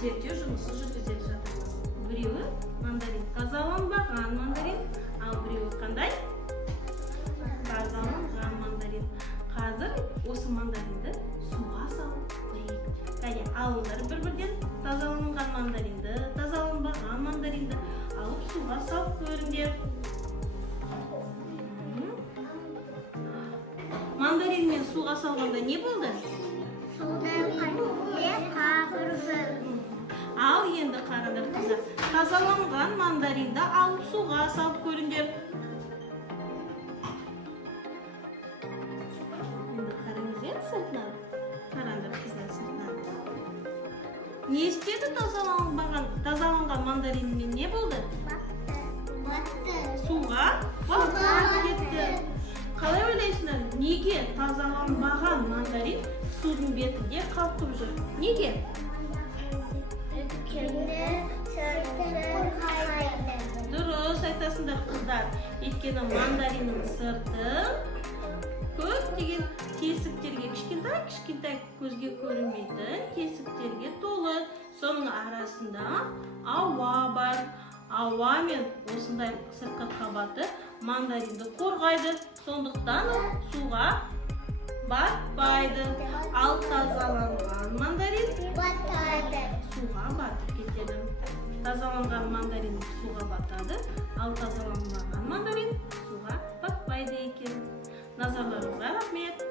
зерттеу жұмысын жүргізіп жатырмыз. Біреуі мандарин тазаланбаған мандарин, ал біреуі қандай? Тазаланған мандарин. Қазір осы мандаринді суға салып қойайық. Кәне, алыңдар бір-бірден тазаланған мандаринді, тазаланбаған мандаринді алып суға салып көріңдер. Мандарин мен суға салғанда не болды? Ал енді қараңдар қыздар, тазаланған мандаринді алып суға салып көріңдер. Енді қараңыздар сыртынан. Қараңдар қыздар сыртынан. Не істеді тазаланған мандаринмен не болды? Суға батып кетті. Қалай ойлайсыңдар? Неге тазаланбаған мандарин судың бетінде қалқып жүр? Неге? Дұрыс айтасыңдар қыздар. Өйткені мандариннің сырты көптеген тесіктерге, кішкентай көзге көрінбейтін тесіктерге толы. Соның арасында ауа бар. Ауа мен осындай сыртқы қабаты мандаринді қорғайды. Сондықтан суға батпайды. Ал тазаланған мандарин суға батып кетеді. Тазаланған мандарин суға батады, ал тазаланбаған мандарин суға батпайды екен. Назарларыңызға рахмет.